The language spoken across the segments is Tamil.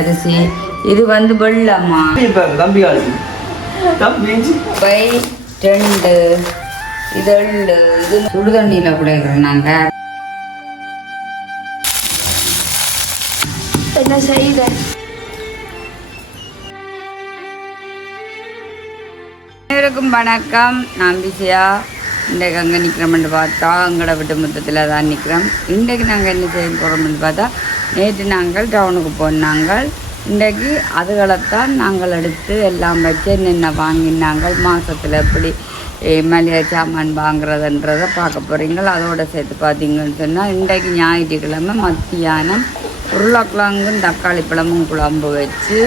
அரிசி இது வந்து வெள்ளம்மா ரெண்டு இது இது சுடுதண்ணியில் குடிக்கிறோம் நாங்கள். என்ன செய்த அனைவருக்கும் வணக்கம். நான் பிஸியா இன்றைக்கு அங்கே நிற்கிறோம்னு பார்த்தா அங்கட விட்டு மொத்தத்தில் தான் நிற்கிறோம். இன்றைக்கு நாங்கள் என்ன செய்ய போகிறோம்னு பார்த்தா நேற்று நாங்கள் டவுனுக்கு போனாங்க. இன்றைக்கு அதுகளைத்தான் நாங்கள் எடுத்து எல்லாம் வச்சு என்னென்ன வாங்கினாங்கள், மாதத்தில் எப்படி மளிகை சாமான் வாங்குறதுன்றதை பார்க்க போகிறீங்க. அதோடு சேர்த்து பார்த்தீங்கன்னு சொன்னால் இன்றைக்கு ஞாயிற்றுக்கிழமை மத்தியானம் உருளைக்கிழங்கும் தக்காளி பழமும் குழம்பு வச்சு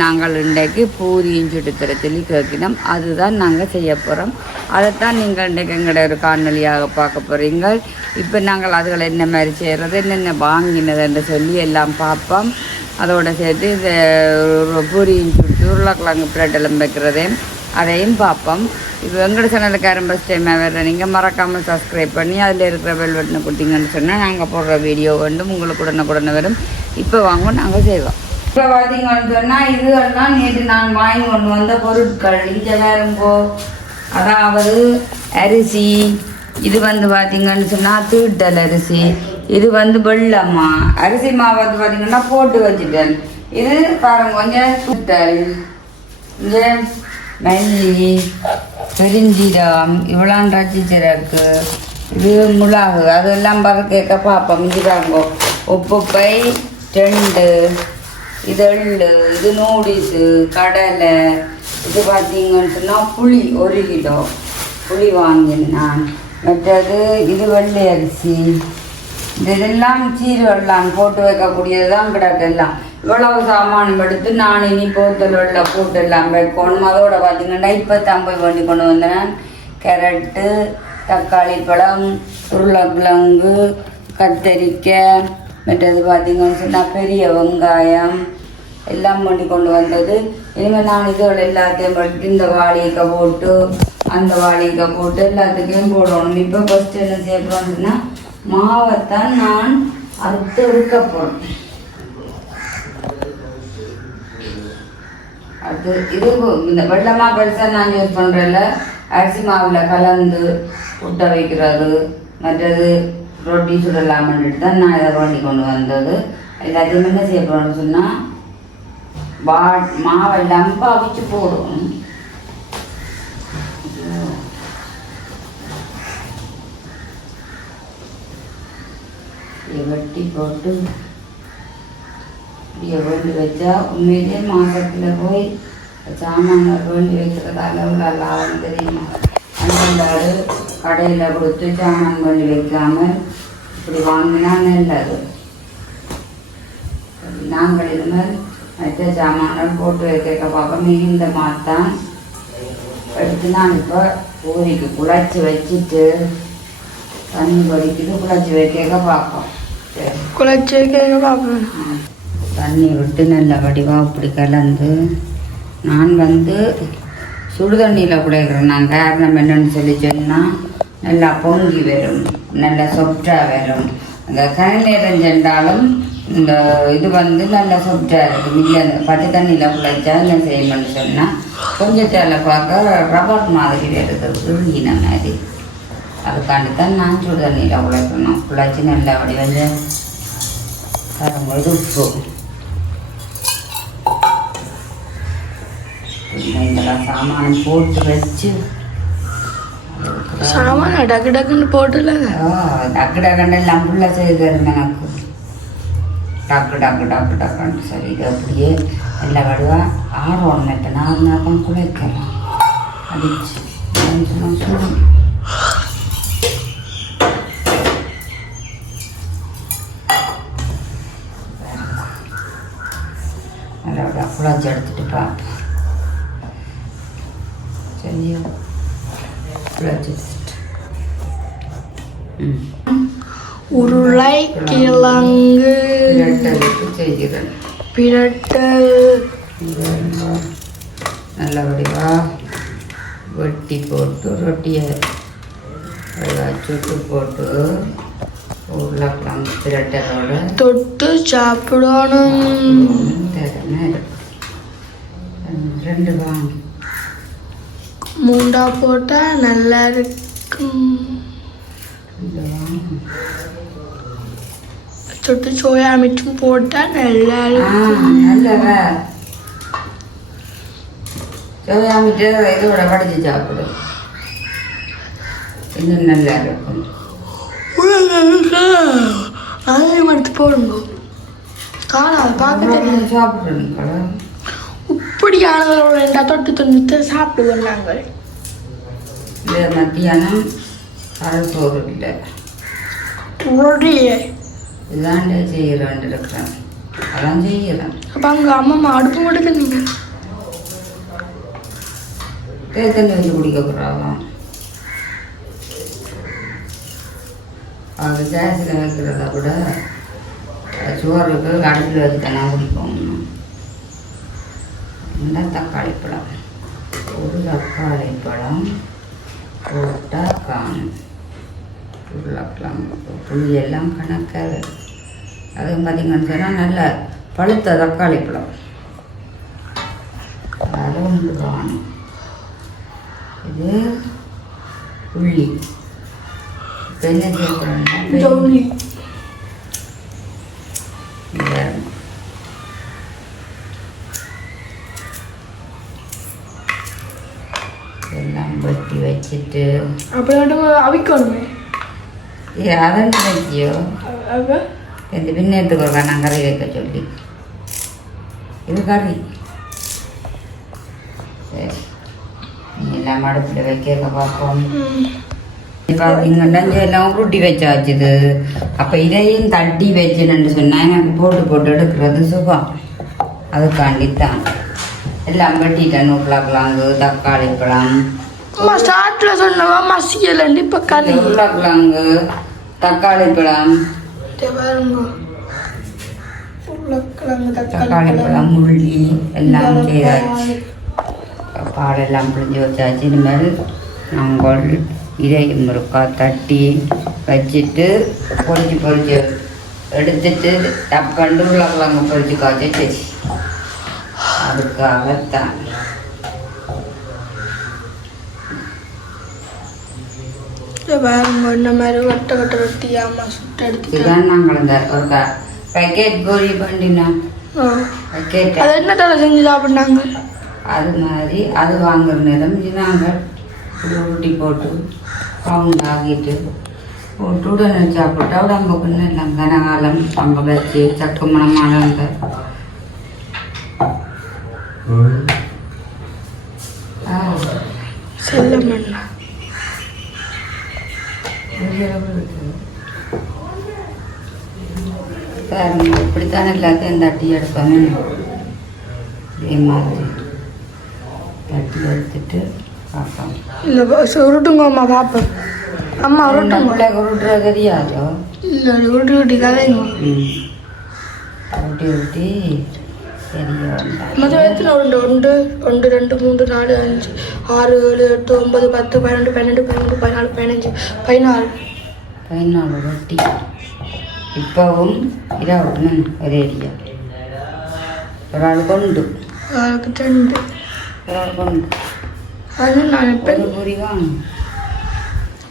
நாங்கள் இன்றைக்கு பூரியும் சுட்டுத்தர சொல்லி கேட்கணும். அதுதான் நாங்கள் செய்ய போகிறோம். அதைத்தான் நீங்கள் இன்றைக்கு எங்களோட ஒரு காணொலியாக பார்க்க போகிறீங்க. இப்போ நாங்கள் அதுகளை என்ன மாதிரி செய்கிறது, என்னென்ன வாங்கினதுன்னு சொல்லி எல்லாம் பார்ப்போம். அதோடு சேர்த்து இந்த பூரியும் சுட்டு உருளைக்கிழங்கு பிரெட்டெல்லாம் வைக்கிறதையும் அதையும் பார்ப்போம். இப்போ எங்களோட சேனலுக்கு ஃபஸ்ட் டைமாக வேறு நீங்கள் மறக்காமல் சப்ஸ்கிரைப் பண்ணி அதில் இருக்கிற பெல் பட்டனை கொடுத்தீங்கன்னு சொன்னால் நாங்கள் போடுற வீடியோ வேண்டும் உங்களுக்கு உடனே வரும். இப்போ வாங்க நாங்கள் செய்வோம். இப்போ பார்த்தீங்கன்னு சொன்னால் இதுவெல்லாம் நேற்று நான் வாங்கி கொண்டு வந்த பொருட்கள். இங்கே வேறுங்கோ, அதாவது அரிசி, இது வந்து பார்த்திங்கன்னு சொன்னால் தீட்டல் அரிசி, இது வந்து வெள்ளம்மா அரிசி மாவு வந்து பார்த்திங்கன்னா போட்டு வச்சுட்டேன். இது பாருங்க கொஞ்சம் தீட்டல், இங்கே மல்லி, பெருஞ்சீரகம், இவ்வளோ ரச்சிச்சிருக்கு, இது மிளகு, அதெல்லாம் கேட்க பார்ப்போம். இஞ்சிடாங்கோ உப்புப்பை 2, இது எள்ளு, இது நூடிஸு, கடலை, இது பார்த்தீங்கன்னு சொன்னால் புளி 1 கிலோ புளி வாங்கினான். மற்றது இது வெள்ளை அரிசி, இதெல்லாம் சீரெல்லாம் போட்டு வைக்கக்கூடியது தான் கிடக்கெல்லாம். இவ்வளவு சாமானம் எடுத்து நான் இனி போத்தல் வெள்ள போட்டு எல்லாம் வைக்கணும். அதோட பார்த்தீங்கன்னா இப்போ போய் பண்ணி கொண்டு வந்தேன். கேரட்டு, தக்காளி பழம், உருளைக்கிழங்கு, கத்தரிக்காய், மற்றது பார்த்தீங்கன்னு சொன்னால் பெரிய வெங்காயம் எல்லாம் பண்ணி கொண்டு வந்தது. இனிமேல் நான் இதோட எல்லாத்தையும் படுத்து இந்த வாளிகை போட்டு அந்த வாளிகை போட்டு எல்லாத்துக்கையும் போடணும். இப்போ ஃபஸ்ட்டு என்ன செய்ய போகிறோம்னா மாவைத்தான் நான் அறுத்து எடுக்க போகிறேன். அது இது இந்த வெள்ளமாக பெருசாக நான் யூஸ் பண்ணுறதில்ல. அரிசி மாவில் கலந்து புட்ட வைக்கிறது, மற்றது ரொட்டி சுடலாமன்ட்டு தான் நான் இதை பண்ணி கொண்டு வந்தது. எல்லாத்தையும் என்ன செய்ய போகிறோம்னு சொன்னால் மாவெல்லாம் அவிச்சு போடணும். வெட்டி போட்டு இப்படியே வேண்டி வச்சா உண்மையிலே மாதத்தில் போய் சாமான்கள் வேண்டி வைக்கிறது அளவில் லாபம் தெரியுமா. அந்தந்தாடு கடையில் கொடுத்து சாமான் வேண்டி வைக்காமல் இப்படி வாங்கினா நல்லது. நாங்கள் இது மாதிரி மற்ற சாமான்கள் போட்டு வைக்க பார்ப்போம். மிகுந்த மாத்தான் எடுத்து நான் இப்போ பூரிக்கு குழச்சி வச்சுட்டு தண்ணி கொதிக்குது, குழச்சி வைக்க பார்ப்போம். குழச்சி வைக்க பார்ப்போம். தண்ணி விட்டு நல்ல வடிவாக இப்படி கலந்து நான் வந்து சுடுதண்ணியில் குடைக்கிறேன். நான் காரணம் என்னன்னு சொல்லி சொன்னால் நல்லா பொங்கி வரும், நல்லா சொப்டாக வரும். அந்த கனநேரம் சென்றாலும் இந்த இது வந்து நல்லா சொப்டாக இருக்கும். இல்லை அந்த பச்சை தண்ணியில் குழைச்சா என்ன செய்யணும்னு சொன்னால் கொஞ்சத்தால் பார்க்க ரப்பர் மாதிரி வருது, உருகின மாதிரி. அதுக்காண்டி தான் நான் சுடுதண்ணியில் குழைக்கணும். குழைச்சி நல்லா வடிவந்து தரும்போது உப்பு இதெல்லாம் சாமான் போட்டு வச்சு சாமான டக்கு டக்குன்னு போட்டுல டக்கு டக்குன்னு எல்லாம் ஃபுல்லாக செய்கிறது எனக்கு டக்கு டக்கு டக்கு டக்குன்னு சரி. இது அப்படியே எல்லா வடிவாக ஆர்வம் இப்போ நான் குழைக்கலாம் அடிச்சு சுடும். அதோட குழச்சி எடுத்துட்டு பார்ப்போம். சரியா குழச்சி உருளைக்கிழங்கு செய்கிறேன். பிரட்டல் நல்ல வடிவாக வெட்டி போட்டு ரொட்டியை சுட்டு போட்டு உருளைக்கிழங்கு பிரட்டலோட தொட்டு சாப்பிடணும். ரெண்டு வாங்க மூண்டா போட்டா நல்லா இருக்கும். தொட்டு சோயா மிச்சும் போட்டா நல்லா இருக்கும். நல்லவா சோயா மிட்டு இதோட கடிச்சு சாப்பிடு, இன்னும் நல்லா இருக்கும். அதையும் எடுத்து போடுங்க. காணா பார்க்க தெரியும். சாப்பிடுறீங்களா? இப்படியானவர்களோட ரெண்டா தொட்டு தொட்டு சாப்பிடுவோம் நாங்கள். இல்லை மத்தியானம் சோறு இல்லை, இதாண்ட செய்கிறேன் இருக்கிறேன், அதான் செய்கிறேன். அப்போ அங்கே அம்மா அடுப்பு மட்டும் நீங்கள் தண்ணி வச்சு குடிக்க போகிறாங்களாம். அது கேஸில் வைக்கிறத விட சோறுக்கு அடுப்பில் வச்சு தானே குடிப்போம். இந்த தக்காளி பழம், ஒரு தக்காளி பழம் போட்டால் காணும். உருளைக்கிழங்கு புளியெல்லாம் கணக்காக, அதுவும் பார்த்திங்கன்னு சொன்னால் நல்ல பழுத்த தக்காளி பழம், அது ஒன்று காணும். இது உள்ளி, இப்போ என்ன செய்யப்படுறேன்னா எல்லாம் வெட்டி வச்சுட்டு அப்புறம் அவிக்கணுமே. அதான் நினைச்சியோ இந்த பின்னத்துக்கு ஒரு நான் கறி வைக்க சொல்லி, இது கறி சரி எல்லாம் அடுப்பில் வைக்க பார்ப்போம். பார்த்தீங்கன்னா எல்லாம் உருட்டி வச்சாச்சுது. அப்போ இதையும் தட்டி வச்சுன்னு சொன்னால் எனக்கு போட்டு போட்டு எடுக்கிறது சுகம், அதுக்காண்டித்தான் எல்லாம் வெட்டிட்டேன். உருளைக்கிழங்கு, தக்காளி பழம், ஸ்டார்ட்ல சொன்னவா மசியலண்டு இப்போ கறி, உருளைக்கிழங்கு, தக்காளி பழம், தக்காளி பழம், உள்ளி எல்லாம் செய்தாச்சு. பாலெல்லாம் பிழிஞ்சு வச்சாச்சு. இனிமேல் நாங்கள் இதையும் இருக்கா தட்டி வச்சுட்டு பொறிச்சு எடுத்துட்டு டப்பண்டு உருளைக்கிழங்கு பொறிச்சு காய்ச்சி அதுக்காகத்தான். இந்த மாதிரி வட்ட வட்ட ரொட்டியாமல் சுட்டு எடுத்து இதுதான் நாங்கள் இந்த ஒரு பேக்கெட் பொரி பண்ணினோம். பேக்கெட் அது என்ன தலை செஞ்சு சாப்பிட்னாங்க. அது மாதிரி அது வாங்குற நேரம் நாங்கள் உருட்டி போட்டு கவுண்ட் ஆகிட்டு போட்டு உடனே சாப்பிட்டா உடம்புக்குன்னு எல்லாம் கனகாலம் அங்கே வச்சு சக்கு மணமானங்க. செல்லமண்ணா இப்படித்தான் எல்லாத்தையும் தட்டி எடுப்பேன். இதே மாதிரி தட்டி எடுத்துட்டு பார்ப்போம். இல்லை உருட்டுங்க அம்மா பார்ப்பேன். அம்மா உருட்டுங்க. உருட்டுற தெரியாதோ? இல்லை உருட்டி உருட்டி கதைங்க. உருட்டி உருட்டி சரியா மொத்தம் எத்தனை உருண்டு? 1 2 3 4 5 6 7 8 9 10 11 12 13 14 15 16 ரொட்டி. இப்பவும் இதா ஒன்று ஒரே அடியா ஒரு ஆள் கொண்டு ஒரு ஆள் கொண்டு அது நான் இப்போ பூரி வாங்க.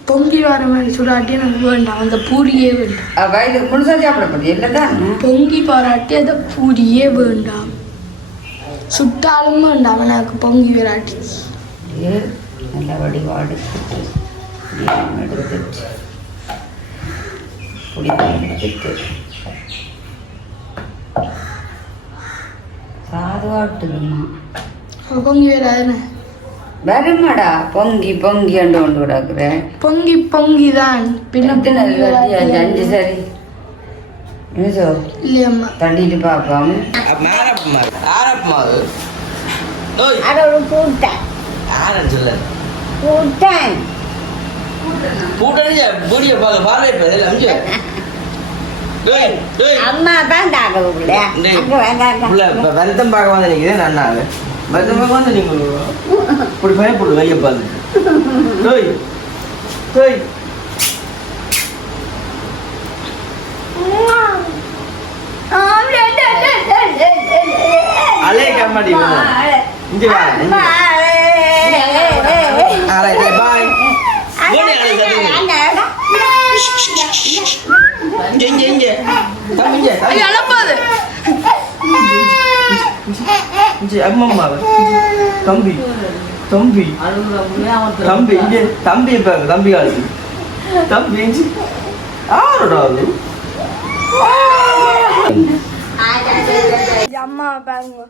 பொங்கி வர மாதிரி சுடாட்டி எனக்கு வேண்டாம், அந்த பூரியே வேண்டாம். வயதுக்கு முழுசாக சாப்பிடப்படுது இல்லை தான். பொங்கி பாராட்டி அந்த பூரியே வேண்டாம், சுட்டாலும் வேண்டாம் எனக்கு பொங்கி வராட்டி. நல்ல வடிவாடு எடுத்துட்டு எடுத்துட்டு சாதுவாட்டுதுமா பொங்கி வராதுன்னு வருமாடா. பொங்கி பொங்கி அண்டு கொண்டு கிடக்குறேன். பொங்கி பொங்கி தான் பின்ன 5 சரி இல்லையம்மா தள்ளிட்டு பார்ப்போம். அம்மா தான் வருத்தம் பார்க்க வந்து நிற்கிறேன். நன்னா வருத்தம் பார்க்க வந்து நீங்கள் இப்படி பயப்படு கையை பார்த்து அலே கம்மாடி இங்க வா alright bye இங்க தம்பி இங்க அலப்பாது இங்க அம்மா தம்பி தம்பி தம்பி இங்க தம்பி பாரு தம்பி காலு தம்பி இங்க ஆரோடா அது அம்மா பாருங்க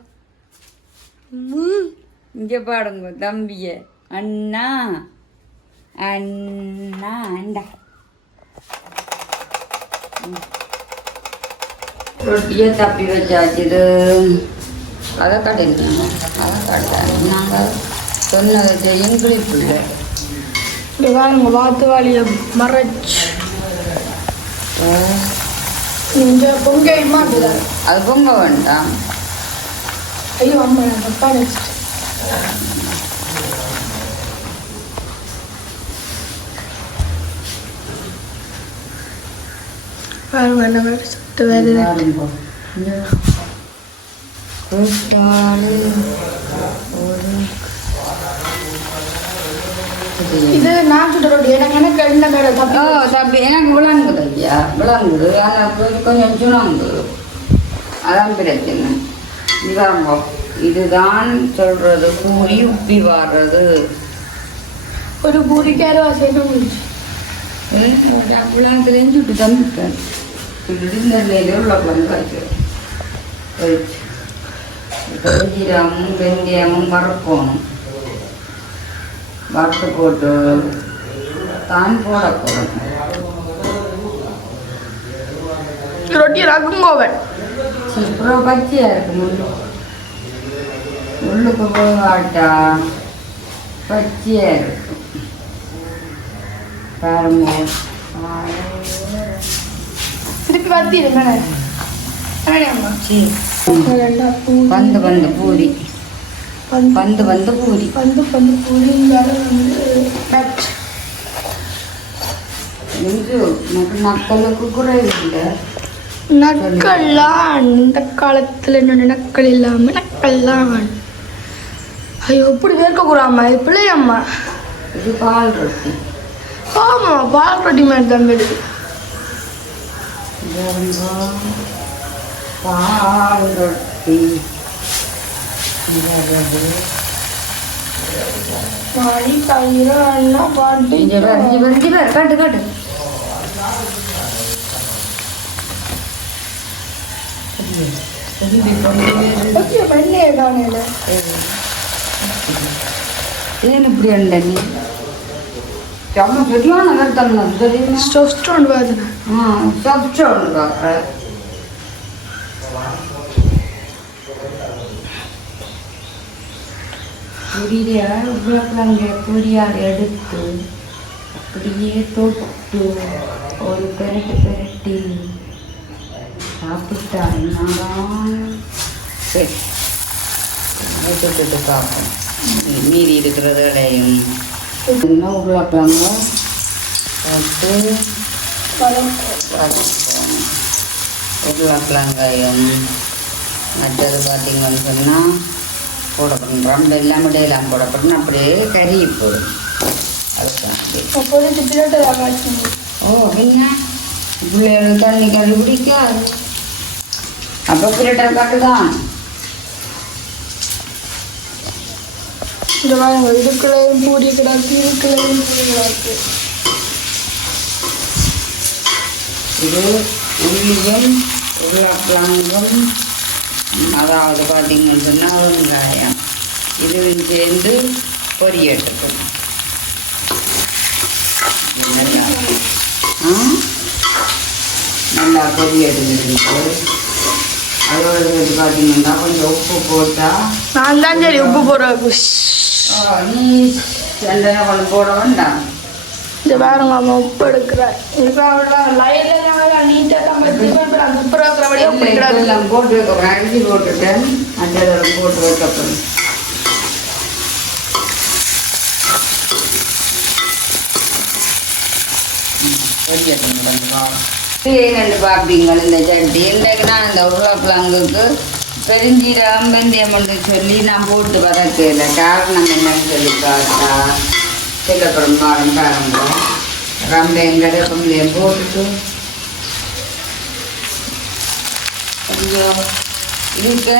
இங்கே பாடுங்க தம்பிய அண்ணா அண்ணா அண்டா ரொட்டியை தப்பி வச்சாச்சுது அதை கடைங்க அதை கடை நாங்கள் சொன்னதை செய்யும் கிளிப்பில்லை இங்க பாருங்க வாத்துவாளிய மறைச்சு இங்க பொங்க மாட்டுதா அது பொங்க வேண்டாம் ஐயோ அம்மா நான் தப்பா நினைச்சிட்டேன் பாருங்க என்ன மாதிரி சுத்த வேறு இது நான் சுட்ட ரொட்டி எனக்கு எனக்கு என்ன மேல தப்பி தம்பி எனக்கு விளங்குது ஐயா விளங்குது ஆனால் கொஞ்சம் சுணங்கு அதான் பிரச்சனை இதாங்க இதுதான் சொல்றது பூரி உப்பி வாடுறது ஒரு பூரிக்கார வாசம் விளங்குலேயும் சுட்டு தம்பிப்பேன் சுட்டுட்டு இந்த நிலையில உள்ள குழம்பு காய்ச்சிடும் ஜீரகமும் வெந்தயமும் வறுக்கணும் வறுத்து போட்டு தான் போட போடணும் ரொட்டி ரகுங்கோவன் அப்புறம் பச்சையாக இருக்கு உள்ளுக்கு போகாட்டா பச்சையாக இருக்கும் பாருங்க திருப்பி வத்திடுங்க அம்மா பந்து பந்து பூரி பந்து பந்து பூரி பந்து பந்து பூரி நமக்கு மக்களுக்கு குறைவு இல்லை நக்கல்லாம் இந்த காலத்துல என்ன நக்கள் இல்லாம நக்கல்லாம் ஐயோ இப்படி வேர்க்கக்கூடாமா இது பிள்ளையம்மா இது பால் ரொட்டி ஆமா பால் ரொட்டி மாதிரி தான் இருக்கு பால் ரொட்டி மாடி தயிர அண்ணா பாட்டி காட்டு காட்டு வெள்ளையே காணையில ஏன் இப்படி உண்ட நீ செம்ம சரியான வருத்தம் தெரியுமா ஸ்டோன் வாதுனா சப்ஸ்டோன் உருளைக்கிழங்கு பொடியால் எடுத்து அப்படியே தொட்டு ஒரு பெரட்டி சாப்பிட்டா என்னதான் சரி தொட்டு பார்ப்போம் மீதி இருக்கிறதுலையும் உருளைக்கிழங்கு போட்டு உருளைக்கிழங்கையும் மற்றது பார்த்தீங்கன்னு சொன்னால் போடப்படணும் ரொம்ப எல்லாம் இடையெல்லாம் போடப்படணும் அப்படியே கறி போடும் அதுதான் ஓ என்ன பிள்ளைகள் தண்ணி கறி பிடிக்காது அப்போ பிரட்டர் காட்டு தான் இந்த வாங்க இதுக்குள்ளையும் பூரி கிடக்கு இதுக்குள்ளையும் பூரி கிடக்கு இது உள்ளியும் உருளைக்கிழங்கும் அதாவது பார்த்தீங்கன்னு சொன்னால் வெங்காயம் இதுவும் சேர்ந்து பொரியட்டுக்கும் நல்லா பொரியட்டு அதோட பார்த்தீங்கன்னா கொஞ்சம் உப்பு போட்டால் நான் தான் சரி உப்பு போடுறது நீ ரெண்டனை கொண்டு போட வேண்டாம் இந்த பாருங்க அம்மா உப்பு எடுக்கிறேன் உப்பு இருக்கிறபடியே உப்பு கிடையாது எல்லாம் போட்டு வைக்கிறேன் அரிசி போட்டுட்டேன் அஞ்சதெல்லாம் போட்டு வைக்கப்படும் என்னென்னு பார்ப்பீங்க இந்த சட்டி இன்றைக்கு நான் இந்த உருளைக்கிழங்குக்கு பெருஞ்சீரகம் வெந்தயம் ஒன்று சொல்லி நான் போட்டு வதக்கல. காரணம் என்னன்னு சொல்லி பார்த்தா சிலப்புறம் பாருங்க ரொம்ப எங்கட வெந்தயம் போட்டுட்டு கொஞ்சம் இருக்க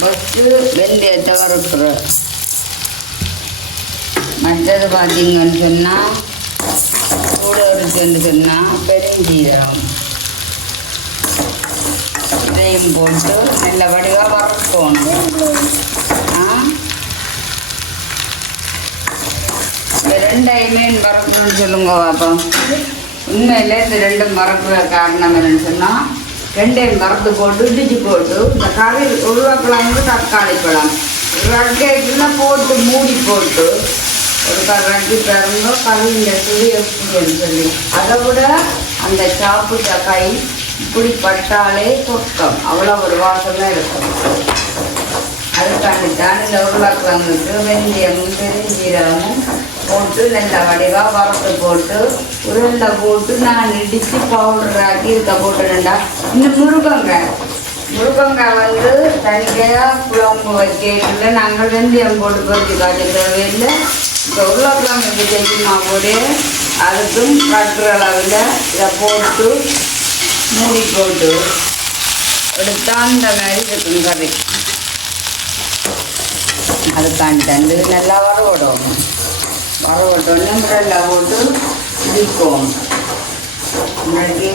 ஃபஸ்ட்டு வெந்தயத்தை வறுக்கிற. மற்றது பார்த்தீங்கன்னு சொன்னால் கூட இருக்குன்னு சொன்னால் பெருஞ்சீரகம் இதையும் போட்டு நல்ல வடிவாக வறுக்கணும். இந்த ரெண்டையுமே வறுக்கணும்னு சொல்லுங்க பாப்பா. உண்மையில் இந்த ரெண்டும் வறுக்கிற காரணம் என்னன்னு சொன்னால் ரெண்டையும் வறுத்து போட்டு இடிச்சு போட்டு இந்த கறி உருவாக்கலாம் தக்காளி பழம் ரக்கைக்குள்ள போட்டு மூடி போட்டு ஒரு கரண்டி பிறந்தோ கறியில் சொல்லி எப்படின்னு சொல்லி அதை விட அந்த சாப்பிட்ட கை இப்படி பட்டாலே சொக்கம் அவ்வளோ ஒரு வாசமே இருக்கும். அதுக்காண்டித்தான் இந்த உருளைக்கிழங்குக்கு வெந்தயமும் பெருஞ்சீரகமும் போட்டு நல்ல வடிவாக வறுத்து போட்டு உருண்டை போட்டு நான் இடித்து பவுடராக்கி இருக்க போட்டுடா. இன்னும் முருங்கங்காய் வந்து தனியாக குழம்பு வைக்கல நாங்கள் வெந்தயம் போட்டு பொறிச்சு காய்ச்ச தேவையில்லை. இப்போ உருளைக்கிழங்கு செய்யுமா போது அதுக்கும் கட்டுற அளவில் இதை போட்டு மூடி போட்டு எடுத்தா அந்த மாதிரி இருக்கும் கறி. அதுக்காண்டி தண்டு நல்லா வரவிடணும். வரவிட்டோன்னே முறையில் போட்டு இடிக்கும். முன்னாடி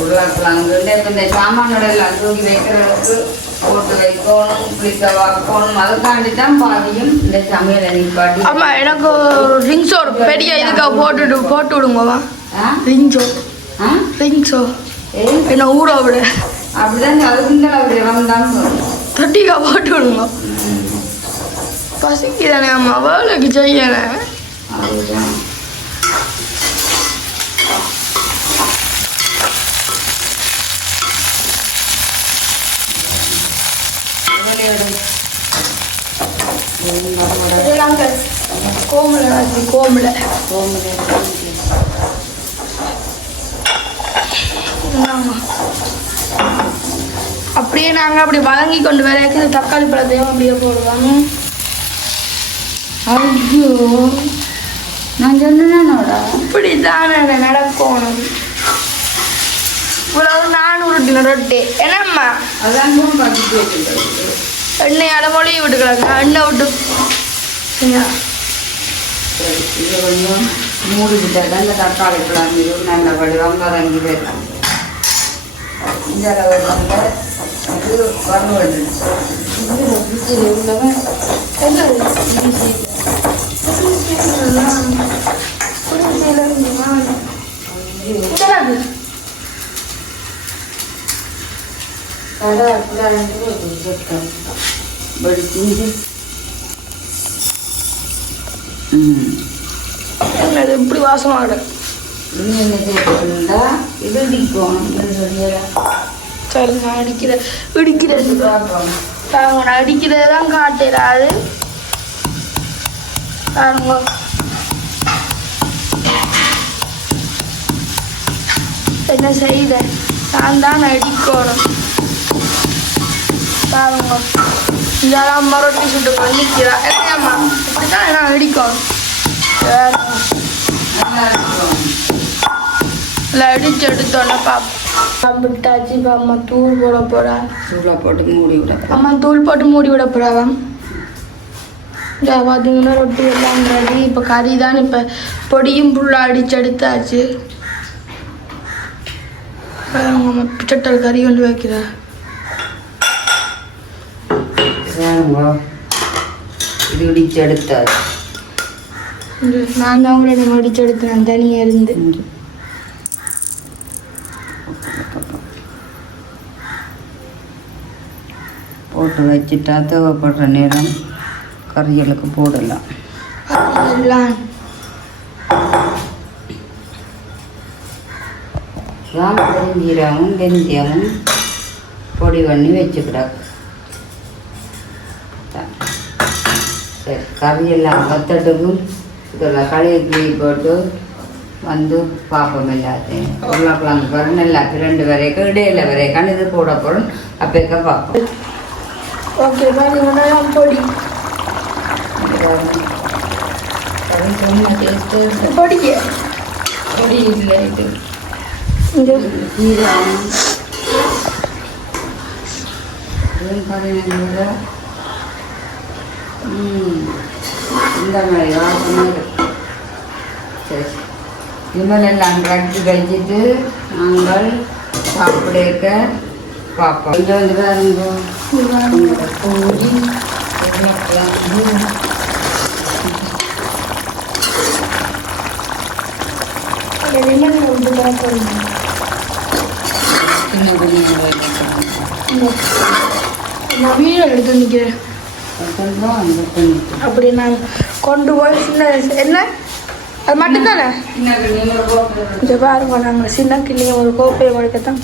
உருளைக்கிழங்கு இந்த சாமானோட எல்லாம் தூக்கி வைக்கிறதுக்கு போட்டு வைக்கணும், குளிக்க வைக்கணும். அதுக்காண்டி தான் பாதியும் இந்த சமையலை நிப்பாட்டி. ஆமாம், எனக்கு ரிங்ஸோ பெரிய இதுக்கு போட்டு விடுங்கவா. ரிங்ஸோ என்ன ஊற விட அப்படிதான் அதுக்குந்த அப்படி வந்தாலும் தொட்டிக்கா போட்டு விடுங்க. பசிக்குதானே அம்மா, வேலைக்கு செய்யல. அதுதான் கோமலை அப்படியே நாங்கள் அப்படி வதங்கி கொண்டு வரைக்கும் இந்த தக்காளி பழத்தையும் அப்படியே போடுவாங்க. ஐயோ நான் சொன்னேனோட இப்படி தானே நடக்கணும். இவ்வளவு 400 ரொட்டி என்னம்மா அதான் பார்த்துட்டு எண்ணெயால் மொழி விட்டுக்கிறாங்க. எண்ணெய் விட்டு இது கொஞ்சம் மூடி விட்டால் இந்த தக்காளி பழம் நல்ல வடிவாக வதங்கி போயிடலாம். இந்த அளவு அது வரணும். இப்படி வாசமாக இது அடிக்கும். சரி, நான் இடிக்கிறது நான் அடிக்கிறது தான் காட்டுறாரு. என்ன செய்த நான் தான் அடிக்கணும். பாருங்க, இதெல்லாம் ரொட்டி சுட்டு பண்ணிக்கிறா. என்னம்மா இப்படிதான் நான் அடிக்கணும். இல்லை அடிச்சு எடுத்தோன்னே பார்ப்போம். விட்டாச்சு. இப்போ அம்மா தூள் போட போகிறா. தூளை போட்டு மூடி விட. அம்மா தூள் போட்டு மூடி விட போகிறாவா. இதை பார்த்தீங்கன்னா ரொட்டி எல்லாம் ரெடி. இப்போ கறி தான். இப்போ பொடியும் ஃபுல்லாக அடிச்சு எடுத்தாச்சு. அம்மா பிச்சட்டல் கறி கொண்டு வைக்கிறா. இது இடிச்சு எடுத்தாச்சு. நான் தான் உங்களோட அடிச்சு எடுத்தேன் தனியாக இருந்து. போட்டு வச்சுட்டா தேவைப்படுற நேரம் கறிகளுக்கு போடலாம். பெருஞ்சீரகமும் வெந்தயமும் பொடி பண்ணி வச்சுக்கிடாது. சரி, கறியெல்லாம் பத்தட்டுக்கும் இதெல்லாம் கழுவி போட்டு வந்து பார்ப்போம். எல்லாத்தையும் உருளைக்கிழங்கு பாரு நல்லா 2 வரைக்கும் இடையில வரைக்கும் இது போட போகிறோம். அப்போக்க பார்ப்போம். ஓகே பார்த்தீங்கன்னா பொடி பொடிக்கு பொடி இல்லை இது இங்கே சீரகம் பதினஞ்சு இந்த மாதிரி வாசனை இருக்கு. சரி இனிமேல் கட்டி கழிச்சிட்டு நாங்கள் சாப்பிட பார்ப்போம். கொஞ்சம் வந்து பாருங்க பூரி லெமன் வந்து பார்க்கணும். சின்ன கொஞ்சம் நான் வீடியோ எடுத்து நிற்கிறேன். அப்படி நான் கொண்டு போய் சின்ன என்ன அது மட்டும்தானே இங்கே பாருங்க நாங்கள் சின்ன கிளியும் ஒரு கோப்பையை உடைக்கத்தான்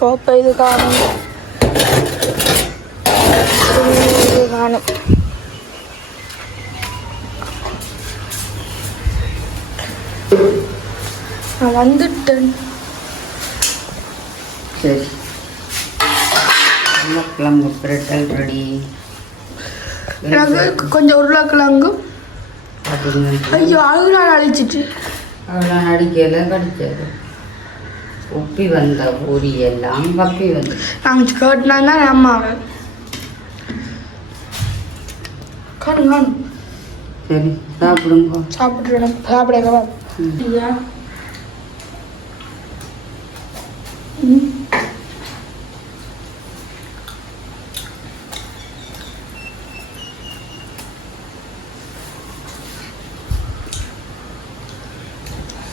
கோப்பை இது காணும் இது காணும். நான் வந்துட்டேன். சரி உருளைக்கிழங்கு பிரட்டல் ரெடி. எனக்கு கொஞ்சம் உருளைக்கிழங்கு ஐயோ அழகு நான் அழிச்சிட்டு அவ்வளோ அடிக்கல கடிச்சது உப்பி வந்த பூரி எல்லாம் கப்பி வந்து நாங்கள் கேட்டினா தான் அம்மாவை காணும் காணும். சரி சாப்பிடுங்க. சாப்பிட்றேன் சாப்பிடுங்க. ஐயா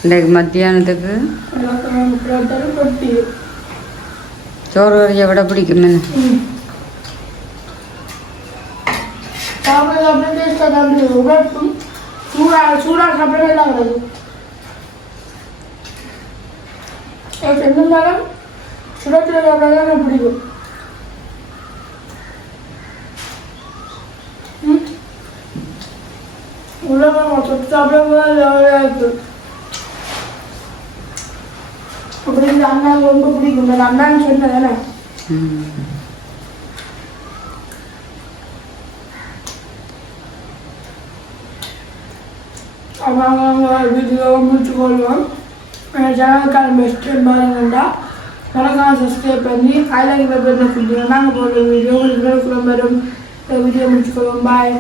இன்றைக்கு மத்தியானத்துக்கு ரொட்டி சோறு வரைய விட பிடிக்குமே. சாப்பிட சாப்பிட டேஸ்ட்டாக தான் இருக்குது. உடற்பும் சூடாக சாப்பிடவே எல்லாம் கிடையாது. எனக்கு இருந்தாலும் சுடத்தில் சாப்பிட தான் எனக்கு பிடிக்கும். உலகம் சொத்து சாப்பிட இருக்குது. அப்படி இந்த அண்ணாவுக்கு ரொம்ப பிடிக்கும். நான் அண்ணான்னு சொன்னேன் தானே. அவங்க வீடியோ முடிச்சு கொள்வோம். சேனலுக்கான பெஸ்ட் பாருங்கண்டா மறக்காம சப்ஸ்கிரைப் பண்ணி ஹைலைட் பண்ணி நாங்கள் போடுற வீடியோ உங்களுக்கு வரும். வீடியோ முடிச்சுக்கொள்வோம். பாய்.